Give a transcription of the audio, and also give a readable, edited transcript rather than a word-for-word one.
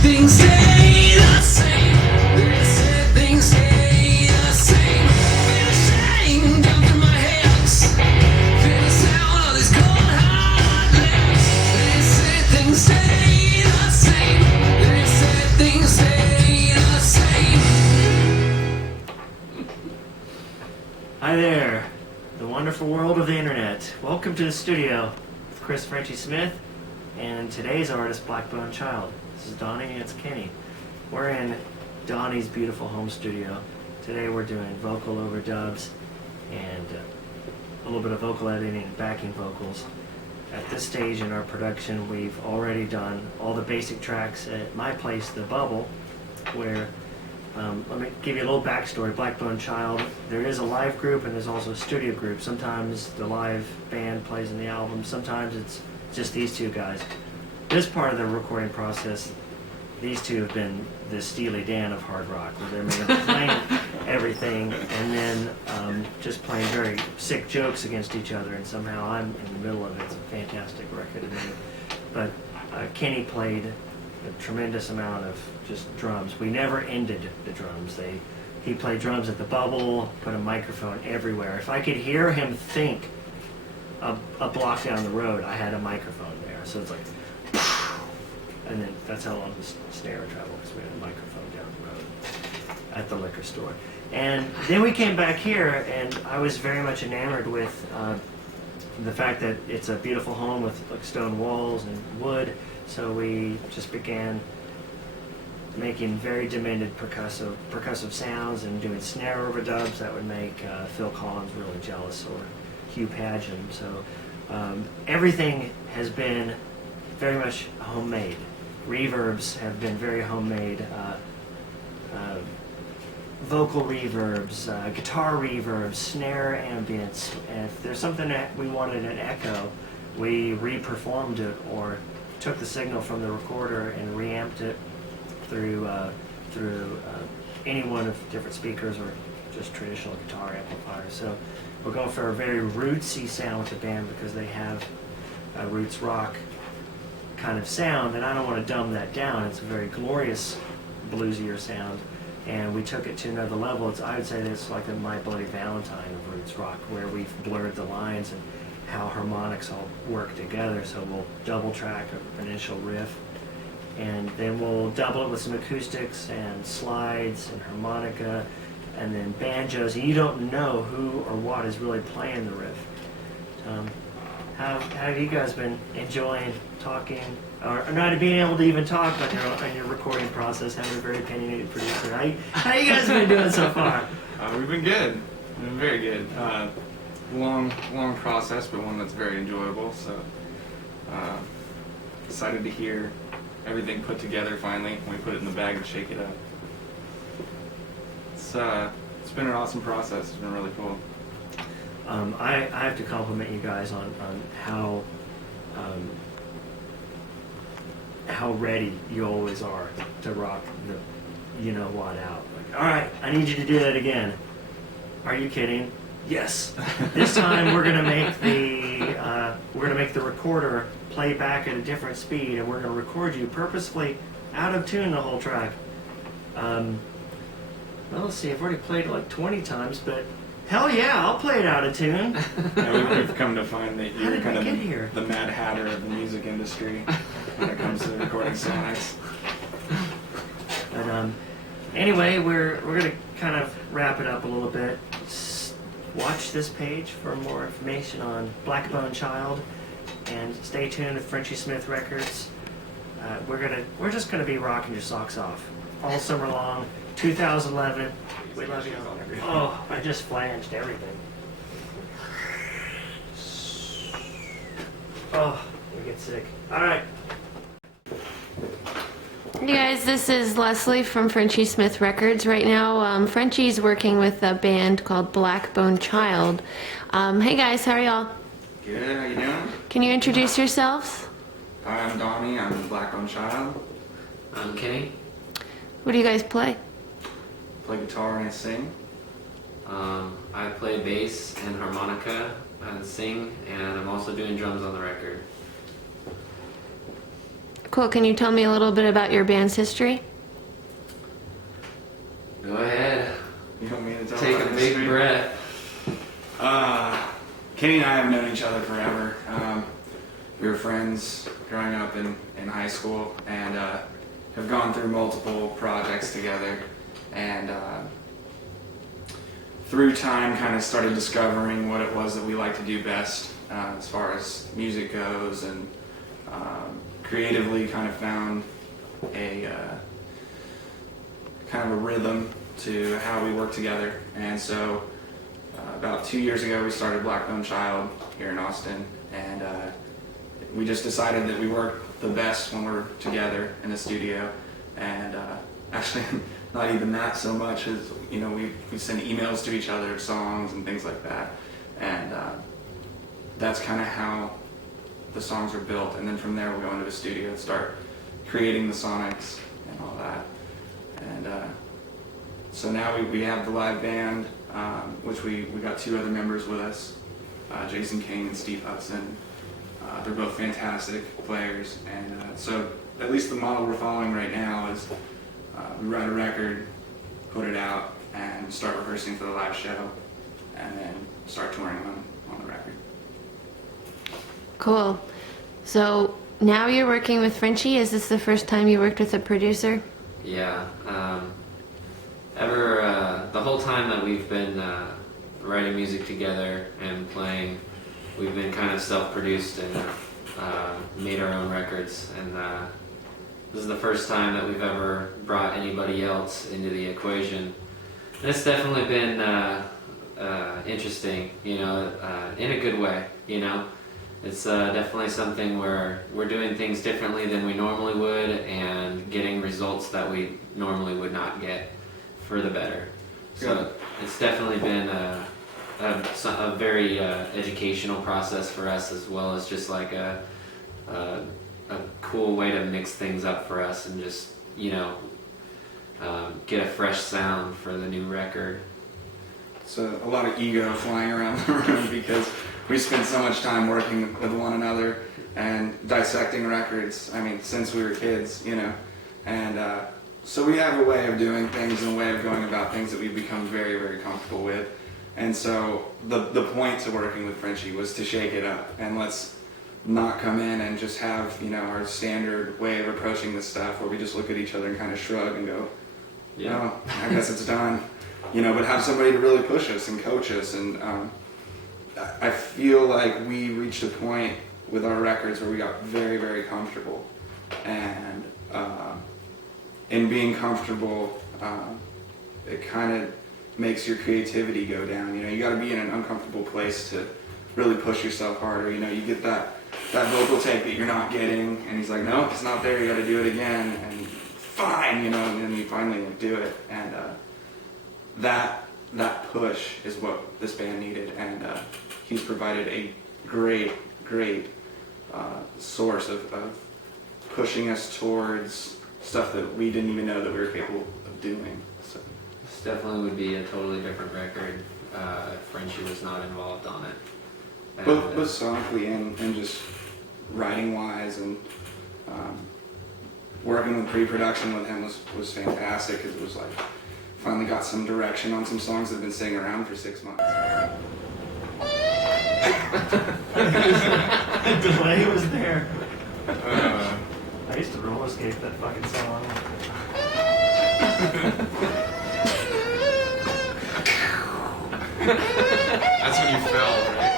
Things stay the same. They said things stay the same. Feel the shame down through my hips. Feel the sound of these cold hard lips. They said things stay the same. They said things stay the same. Hi there, the wonderful world of the internet. Welcome to the studio with Chris Frenchie Smith and today's artist, Blackbone Child. This is Donnie and it's Kenny. We're in Donnie's beautiful home studio. Today we're doing vocal overdubs and a little bit of vocal editing and backing vocals. At this stage in our production, we've already done all the basic tracks at my place, The Bubble, where let me give you a little backstory. Blackbone Child, there is a live group and there's also a studio group. Sometimes the live band plays in the album, sometimes it's just these two guys. This part of the recording process, these two have been the Steely Dan of hard rock, where they're playing everything and then just playing very sick jokes against each other, and somehow I'm in the middle of it. It's a fantastic record to me. But Kenny played a tremendous amount of just drums. We never ended the drums. He played drums at the Bubble, put a microphone everywhere. If I could hear him think a block down the road, I had a microphone there. So it's like, and then that's how long the snare traveled, because we had a microphone down the road at the liquor store. And then we came back here, and I was very much enamored with the fact that it's a beautiful home with like stone walls and wood. So we just began making very demented percussive sounds and doing snare overdubs that would make Phil Collins really jealous, or Hugh Padgham. So everything has been very much homemade. Reverbs have been very homemade. Vocal reverbs, guitar reverbs, snare ambience. And if there's something that we wanted an echo, we re-performed it or took the signal from the recorder and reamped it through any one of different speakers or just traditional guitar amplifiers. So we're going for a very rootsy sound with the band because they have a roots rock kind of sound, and I don't want to dumb that down. It's a very glorious bluesier sound, and we took it to another level. I would say that it's like a My Bloody Valentine of roots rock, where we've blurred the lines and how harmonics all work together. So we'll double track an initial riff, and then we'll double it with some acoustics and slides and harmonica and then banjos. And you don't know who or what is really playing the riff. How have you guys been enjoying talking, or not being able to even talk on your recording process, having a very opinionated producer? How you guys been doing so far? We've been good. We've been very good. Long process, but one that's very enjoyable. So excited to hear everything put together finally when we put it in the bag and shake it up. It's been an awesome process. It's been really cool. I have to compliment you guys on how ready you always are to rock the you know what out. Like, all right, I need you to do that again. Are you kidding? Yes. This time we're gonna make the recorder play back at a different speed, and we're gonna record you purposefully out of tune the whole track. Well, let's see. I've already played it like 20 times, but hell yeah, I'll play it out of tune. Yeah, we've come to find that How you're did kind we of get here? the Mad Hatter of the music industry when it comes to recording sonics. But anyway, we're gonna kind of wrap it up a little bit. Watch this page for more information on Blackbone Child, and stay tuned to Frenchie Smith Records. We're just gonna be rocking your socks off all summer long. 2011. We love you. Oh, I just flanged everything. Oh, we get sick. All right. Hey guys, this is Leslie from Frenchie Smith Records. Right now, Frenchie's working with a band called Blackbone Child. Hey guys, how are y'all? Good, how you doing? Can you introduce yourselves? I'm Donnie, I'm Blackbone Child. I'm Kenny. What do you guys play? Play guitar and I sing. I play bass and harmonica and sing, and I'm also doing drums on the record. Cool. Can you tell me a little bit about your band's history? Go ahead. You want me to tell Take about a the big history? breath. Kenny and I have known each other forever. We were friends growing up in high school and have gone through multiple projects together. And through time, kind of started discovering what it was that we like to do best as far as music goes, and creatively kind of found a kind of a rhythm to how we work together. And so about 2 years ago, we started Blackbone Child here in Austin, and we just decided that we work the best when we're together in the studio. And actually, not even that so much as, you know, we send emails to each other, songs and things like that. And that's kind of how the songs are built. And then from there, we go into the studio and start creating the sonics and all that. And so now we have the live band, which we got 2 other members with us, Jason Kane and Steve Hudson. They're both fantastic players, and so at least the model we're following right now is we write a record, put it out, and start rehearsing for the live show, and then start touring on the record. Cool. So now you're working with Frenchie. Is this the first time you worked with a producer? Yeah. The whole time that we've been writing music together and playing, we've been kind of self-produced and made our own records. And this is the first time that we've ever brought anybody else into the equation. And it's definitely been interesting, you know, in a good way, you know. It's definitely something where we're doing things differently than we normally would and getting results that we normally would not get for the better. So it's definitely been a very educational process for us, as well as just like a cool way to mix things up for us and just, you know, get a fresh sound for the new record. So a lot of ego flying around the room because we spend so much time working with one another and dissecting records, I mean, since we were kids, you know. And so we have a way of doing things and a way of going about things that we've become very, very comfortable with. And so the point to working with Frenchie was to shake it up, and let's not come in and just have, you know, our standard way of approaching this stuff where we just look at each other and kind of shrug and go, Yeah. oh, I guess it's done. You know, but have somebody to really push us and coach us. And I feel like we reached a point with our records where we got very, very comfortable. And in being comfortable, it kind of makes your creativity go down. You know, you got to be in an uncomfortable place to really push yourself harder. You know, you get that vocal take that you're not getting, and he's like, no, it's not there, you got to do it again. And fine, you know, and then you finally do it. And that push is what this band needed, and he's provided a great source of pushing us towards stuff that we didn't even know that we were capable of doing. So This definitely would be a totally different record if Frenchie was not involved on it. And, both sonically and just writing wise, and working with pre-production with him was fantastic, because it was like finally got some direction on some songs that have been sitting around for 6 months. The delay was there. I used to roller skate that fucking song. That's when you fell, right?